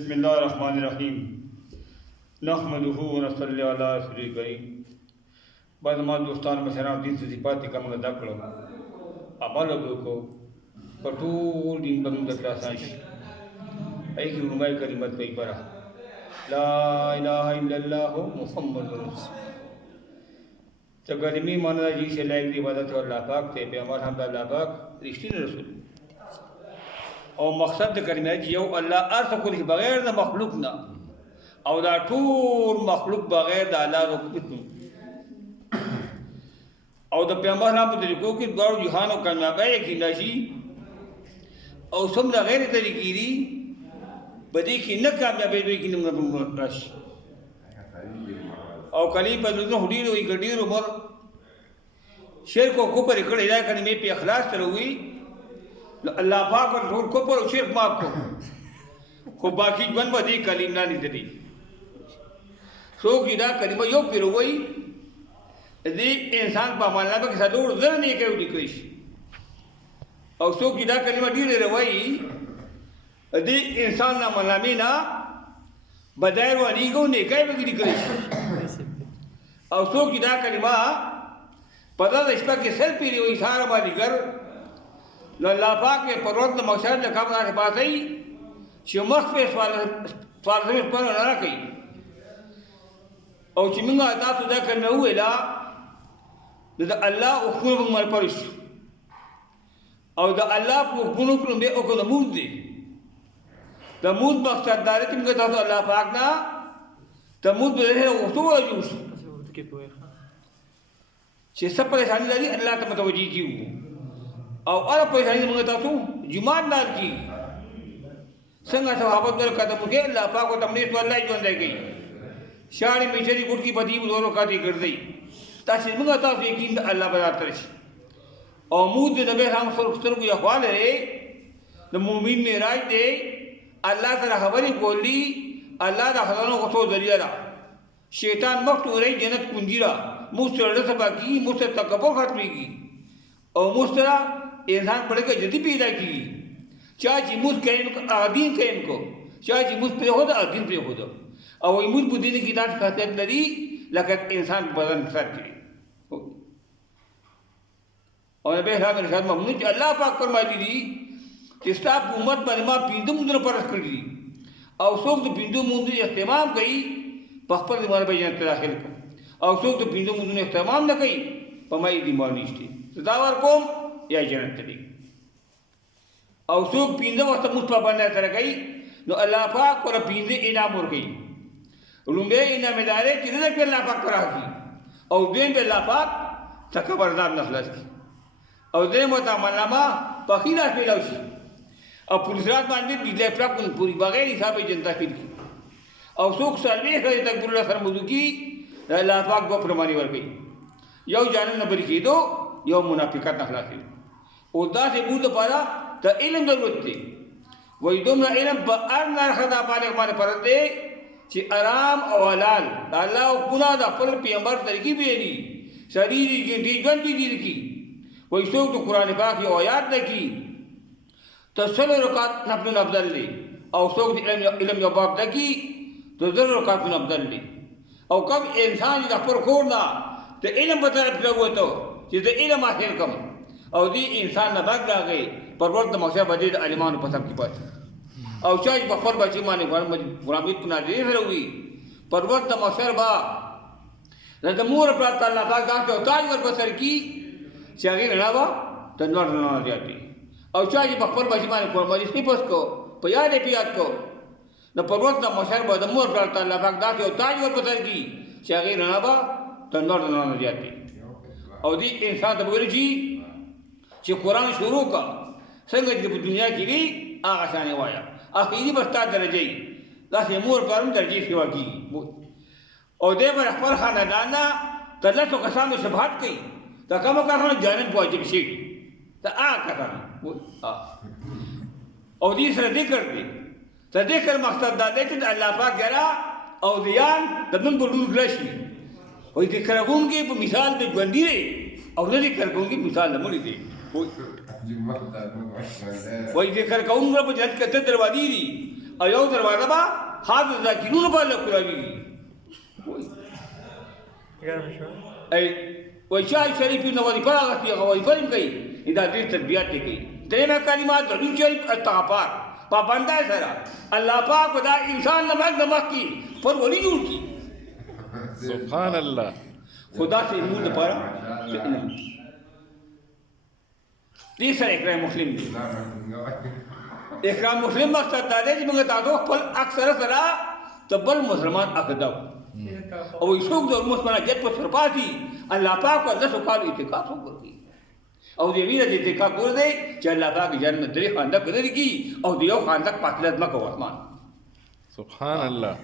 बिस्मिल्लाहिर्रहमानिर्रहीम नहमदुहु व नसल्ली अला रसूलिल करीम। बाद मां दोस्तान मसरा दिन से सिफात का मग दकलो अमल को पटूल दिन बंद क्लासाश आई की रुमाई करीमत पे परा ला इलाहा इल्लल्लाह मुहम्मदुर रसूलुल्लाह। तो गरीमी माना जी से लायक इबादत और अल्लाह पाक थे पैगंबर हम अल्लाह पाक रिश्ते रसूल और मकसद करीमे जो अल्लाह अर्थ को बगैर द मखलूक ना और दा टूर मखलूक बगैर द अल्लाह रुकत और द पैगंबर हम तरीकों की दौड़ जहान और कामयाबी की नशी और सब गैर तरीकी दी बदी की न कामयाबी की नश और कली पर हुडी हुई गडीर उमर शेर को कुपर इकड़ हिदायत करने में पे अखलास चल हुई अल्लाह पाक और ठोर को पर शेर माफ को बाकी बन बदी कलीम ना निदरी सो गिदा कलीम यो फिर वही यदि इंसान पर मानना में किसा दूर जर नहीं के उड़ी कोई और सो गिदा कलीम डी रे वही यदि इंसान ना मानना में ना बदायर वाली को नहीं कहे बगी कोई और सो गिदा कलीमा पता इस पर के सेल पी रही हुई सारा बारी कर अल्लाह पाक के पर्वत मकसद लखा बना के पास आई शिमख पे सवाल से पर ना कही और चिमिंगा आता सुधा करने हुए ला द अल्लाह उखुन मर परिश और द अल्लाह को गुनु को बे ओ को मूद दे द मूद मकसद दारे तुम के तो अल्लाह पाक ना द मूद रहे वो तो यूस से सब परेशानी दारी अल्लाह का मतवजी की और परेशानी मंगता तू जुमानदार की संगा सहाबत कर कदम के अल्लाह पाक को तमने तो अल्लाह जो अंदर गई शाड़ी मिचरी गुट की बदी दोनों काटी कर दी ताकि मंगता तो यकीन अल्लाह बता तरस और मूद नबी हम सर को अखवाल है द मोमिन में राय दे अल्लाह ताला खबरी बोली अल्लाह दा खजानों को तो जरिया दा शैतान वक्त हो रही जन्नत कुंजीरा मुझसे रसबा की मुझसे तकबर खत्मी की और मुझसे इंसान पढ़ के जदी पैदा की चाहे मुझ कैन को आदीन कैन को चाहे मुझ पे हो आदीन पे हो और वही मुझ बुद्धि ने किताब खासियत लड़ी लगा इंसान बदन सर की और बेहरा मेरे साथ मम्मी अल्लाह पाक फरमा दी चिस्ता उम्मत बनमा बिंदु मुंदर परस कर दी और सोख तो बिंदु मुंदर इस्तेमाल कई पखपर दिमाग पे जन दाखिल को और सोख तो बिंदु मुंदर ने इस्तेमाल न कई पमाई दिमाग निश्चित सदावर कोम या जन्नत चली और सोख बिंदु वक्त मुस्पा बनना कर गई नो अल्लाह पाक और बिंदु इनाम हो गई रुंबे इनाम दारे किधर पे अल्लाह पाक करा की और दिन पे अल्लाह पाक तकबरदार नस्ल की और दिन मता मनामा पखीला पे लौसी और पुलिस रात मान भी बिजली प्राप्त पूरी बगैर हिसाब जनता फिर की और सुख सर्वे तक बुल्ला सर मुझू की अल्लाह पाक गो प्रमाणी वर गई यो जानन नंबर की दो यो मुनाफिकत नखला से उदा से मुंह पारा तो इल्म जरूरत थी वही तुम इल्म पर ना खदा पाने हमारे पर दे कि आराम और हलाल अल्लाह गुनाह दा पर पैगंबर तरीकी भी नहीं शरीर की गंदी दी की वही सो तो कुरान पाक की आयत ने की तो सलो रकात नफल अफजल ली और सो इल्म जवाब दा की तो जरूर रकात अफजल ली और कब इंसान का पर खोना तो इल्म बता हुआ तो जिसे इल्म हासिल कम और दी इंसान न भाग जा गए परवर्त मकसद बदीद अलिमान पसंद की बात और चाहे बफर बची माने गुलामी पुना दे हुई परवर्त मकसद बा रदमूर प्राप्त अल्लाह पाक दा तो ताज वर बसर की चाहे रणावा तनवर ना जाती और चाहे बफर बची माने कुर्बानी से पस को पियाद को न परवर्त मकसद बा रदमूर प्राप्त अल्लाह पाक दा तो ताज वर बसर की चाहे रणावा तनवर ना जाती और दी इंसान तो बोले जी कि कुरान शुरू का संगत की दुनिया की भी आगाशाने वाया आखिरी बस्ता दर्जे लासे मोर पर दर्जे सेवा की और दे पर अखबार खाना दाना तल्ला तो कसाम से बात की तो कम का खाना जानन वाजिब से तो आ कसा और दी सरदे कर दे सरदे कर मकसद दादे कि अल्लाह पाक गरा और दियान तदन बुलूर ग्रशी और दिखर होंगे मिसाल पे गंदी रे और नहीं दिखर होंगे मिसाल नमूनी दे वही देखकर कहूँगा जज कहते दरवादी दी او یو دروازه به حاضر ذاکرونو باندې کولاویږي ای وای شاه شریف نو وظیفه راغلی هغه وظیفه یې کوي دا دې تربیات دی کوي درېمه کلمات د دې شریف استغفار پابنده سره الله پاک دا انسان نمک کی پر ولی جوړ کی سبحان الله خدا سے مود پارا دې سره اکرام مسلم دی اکرام مسلم مقصد دا دی چې موږ تاسو خپل اکثر سره تبل مسلمان عقیده او څوک د مسلمان جت په سرپاتی الله پاک له څو کال اعتکاف وکړي او دې ویره دې اعتکاف ور دی چې الله پاک جنت درې خندق لري او دې یو خندق پاتلت مکه ورمان سبحان الله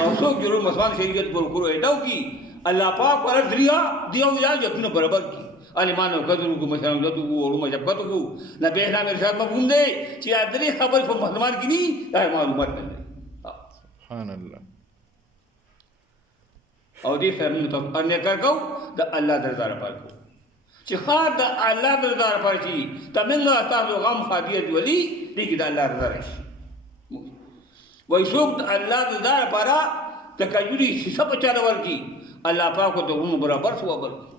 او څوک جوړ مسلمان شریعت پر کړو ایډاو کی الله پاک پر دریا دیو یا جتنه برابر کی علمانو قدر کو مثلا جو او مجبت کو نبی اسلام ارشاد مفهوم دی چې درې خبر په مسلمان کې ني دا معلومات نه سبحان الله او دې سره موږ ان کار کو د الله دربار پر کو چې خاط د الله دربار پر شي تمنه تاسو غم خادیت ولی دې کې د الله رضا راشي وای څوک د الله دربار پر تکجری سب چاره ورکی الله پاک ته هم برابر سو ورکی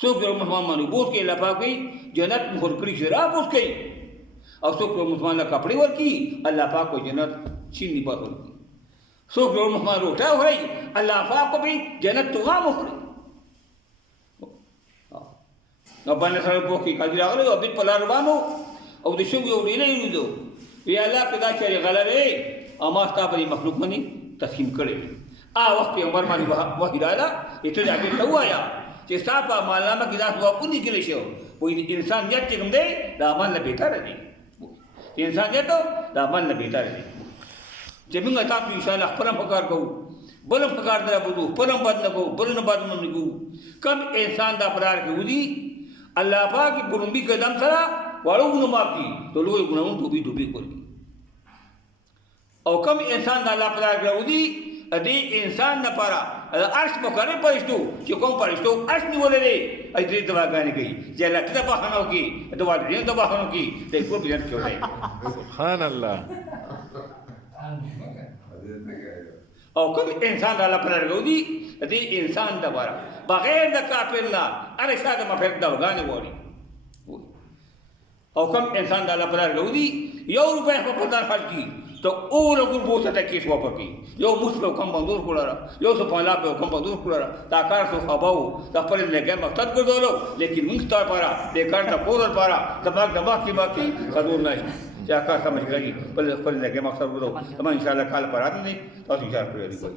څوک د مسلمان بوس کې الله پاک جنت مخور کړی شراب اوس کوي او څوک مسلمان له کپڑے ورکی الله پاک کو جنت چین دی پاتو څوک د مسلمان روټه وای الله پاک به جنت توغه مخوري نو باندې سره په کې کاږي راغلی او په لار روانو او د شګو یو ډیلې نیدو یا الله کدا چې غلبه اما تاسو په مخلوق باندې تقسیم کړي وخت عمر باندې وحی رااله ته دا به وایا چې صاحب معلومه کې دا هو کو نه کېږي شو وې انسان یې چې کوم دی دا عمل نه بیتاره دی انسان یې ته دا عمل نه بیتاره دی چې موږ تاسو ان شاء الله خپل پکار کوو بل پکار درابو پرم بد نه کوو بل نه بد نه کوو کم انسان دا پرار کې ودی الله پاک ګلمبي قدم سره واړو ګنو ماپي ته لوی ګناون ټوبي کوي او کم انسان دا الله پرار کې ودی ادي انسان نه پارا عرش مکرې پښتو چې کوم پښتو عرش نیولې ای دې دواګانې کوي چې الله ته په خانو کې دوا دې ته په خانو کې دې کو بیان کوي سبحان الله او کوم انسان الله پر ورودي دې انسان د بار بغیر د کافر نه اره شاده مفرد دواګانې ووري او کوم انسان الله پر ورودي یو روپے په پدار خرج کی تو اور ګور بوته ته کیس وپکی یو مسلو کم بندور کړه یو څه پالا په کم بندور کړه تا کار څه خباو دا پر لګه مقصد ګرځولو لیکن موږ ته پارا دې کار ته پورل پارا دماغ کی باقي قدر نه چې کار سمجھ راځي بل خپل لګه مقصد ګرځو تم ان شاء الله کال پرات نه تاسو اشاره کړی